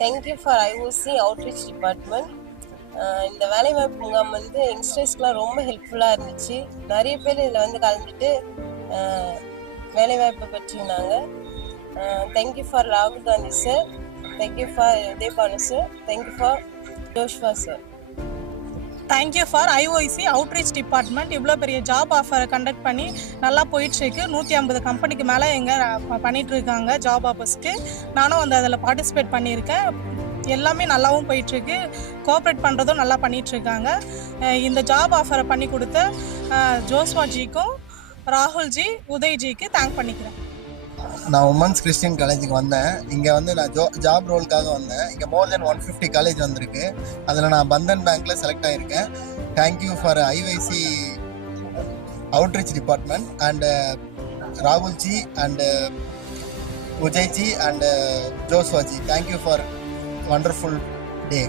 Thank you for IOC outreach department. இந்த வேலைவாய்ப்பு முகாம் வந்து யங்ஸ்டர்ஸ்க்குலாம் ரொம்ப ஹெல்ப்ஃபுல்லாக இருந்துச்சு. நிறைய பேர் இதில் வந்து கலந்துட்டு வேலைவாய்ப்பை பற்றினாங்க. தேங்க்யூ ஃபார் ராகுல் Gandhi sir, thank you for Udayabhanu sir, thank you for Joshua sir. Thank you for IOC outreach department. இவ்வளோ பெரிய ஜாப் ஆஃபரை கண்டக்ட் பண்ணி நல்லா போயிட்டுருக்கு. 150 கம்பெனிக்கு மேலே எங்கே பண்ணிகிட்ருக்காங்க ஜாப் ஆஃபர்ஸ்க்கு. நானும் வந்து அதில் பார்ட்டிசிபேட் பண்ணியிருக்கேன். எல்லாமே நல்லாவும் போயிட்டுருக்கு. கோஆப்ரேட் பண்ணுறதும் நல்லா பண்ணிகிட்ருக்காங்க. இந்த ஜாப் ஆஃபரை பண்ணி கொடுத்த ஜோஸ்வாஜிக்கும் ராகுல்ஜி உதய்ஜிக்கு தேங்க் பண்ணிக்கிறேன். நான் உமன்ஸ் கிறிஸ்டியன் காலேஜுக்கு வந்தேன். இங்கே வந்து நான் ஜாப் ரோலுக்காக வந்தேன். இங்கே மோர் தென் 150 காலேஜ் வந்திருக்கு. அதில் நான் பந்தன் பேங்க்கில் செலக்ட் ஆகியிருக்கேன். Thank you for IOC outreach department and ராகுல்ஜி அண்ட் உஜய்ஜி அண்ட் ஜோஸ்வாஜி. Thank you for wonderful day.